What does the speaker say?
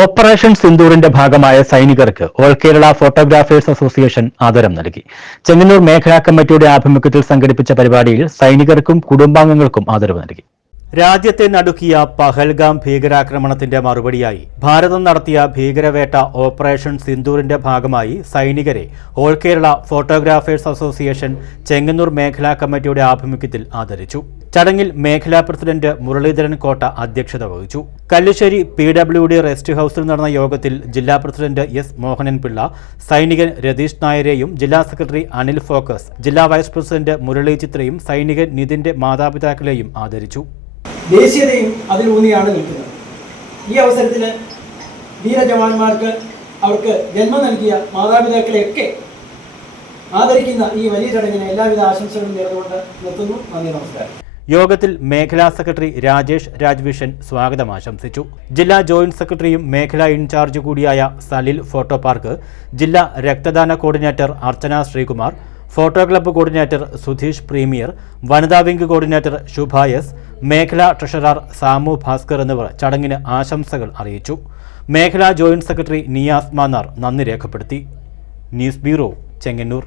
Operation സിന്ദൂറിന്റെ ഭാഗമായ സൈനികർക്ക് all Kerala photographers association ആദരം നൽകി. ചെങ്ങന്നൂർ മേഖലാ കമ്മിറ്റിയുടെ ആഭിമുഖ്യത്തിൽ സംഘടിപ്പിച്ച പരിപാടിയിൽ സൈനികർക്കും കുടുംബാംഗങ്ങൾക്കും ആദരവ് നൽകി. രാജ്യത്തെ നടുക്കിയ പഹൽഗാം ഭീകരാക്രമണത്തിന്റെ മറുപടിയായി ഭാരതം നടത്തിയ ഭീകരവേട്ട ഓപ്പറേഷൻ സിന്ദൂറിന്റെ ഭാഗമായി സൈനികരെ all Kerala photographers association Chengannur മേഖലാ കമ്മിറ്റിയുടെ ആഭിമുഖ്യത്തിൽ ആദരിച്ചു. ചടങ്ങിൽ മേഖലാ പ്രസിഡന്റ് മുരളീധരൻ കോട്ട അധ്യക്ഷത വഹിച്ചു. കല്ലുശ്ശേരി PWD റെസ്റ്റ് ഹൌസിൽ നടന്ന യോഗത്തിൽ ജില്ലാ പ്രസിഡന്റ് S. മോഹനൻ പിള്ള, സൈനികൻ രതീഷ് നായരെയും ജില്ലാ സെക്രട്ടറി അനിൽ ഫോക്കസ്, ജില്ലാ വൈസ് പ്രസിഡന്റ് മുരളി ചിത്രയും സൈനികൻ നിതിന്റെ മാതാപിതാക്കളെയും ആദരിച്ചു. ദേശീയതയും അതിലൂന്നിയാണ് നിൽക്കുന്നത്. ഈ അവസരത്തിൽ വീരജവാന്മാർക്ക് അവർക്ക് ജന്മം നൽകിയ മാതാപിതാക്കളെയൊക്കെ ആദരിക്കുന്ന ഈ വലിയ ചടങ്ങിന് എല്ലാവിധ ആശംസകളും നേർന്നുകൊണ്ട് നിർത്തുന്നു. നന്ദി, നമസ്കാരം. യോഗത്തിൽ മേഖലാ സെക്രട്ടറി രാജേഷ് രാജ്വിഷൻ സ്വാഗതം ആശംസിച്ചു. ജില്ലാ ജോയിന്റ് സെക്രട്ടറിയും മേഖലാ ഇൻചാർജ് കൂടിയായ സലിൽ ഫോട്ടോ പാർക്ക്, ജില്ലാ രക്തദാന coordinator Archana Sreekumar, photo club coordinator Sudheesh Premier, വനിതാ വിംഗ് കോർഡിനേറ്റർ ശുഭ എസ്, മേഖലാ ട്രഷറർ സാമു ഭാസ്കർ എന്നിവർ ചടങ്ങിന് ആശംസകൾ അറിയിച്ചു. മേഖലാ ജോയിന്റ് സെക്രട്ടറി നിയാസ് മാന്നാർ നന്ദി രേഖപ്പെടുത്തി. News bureau, Chengannur.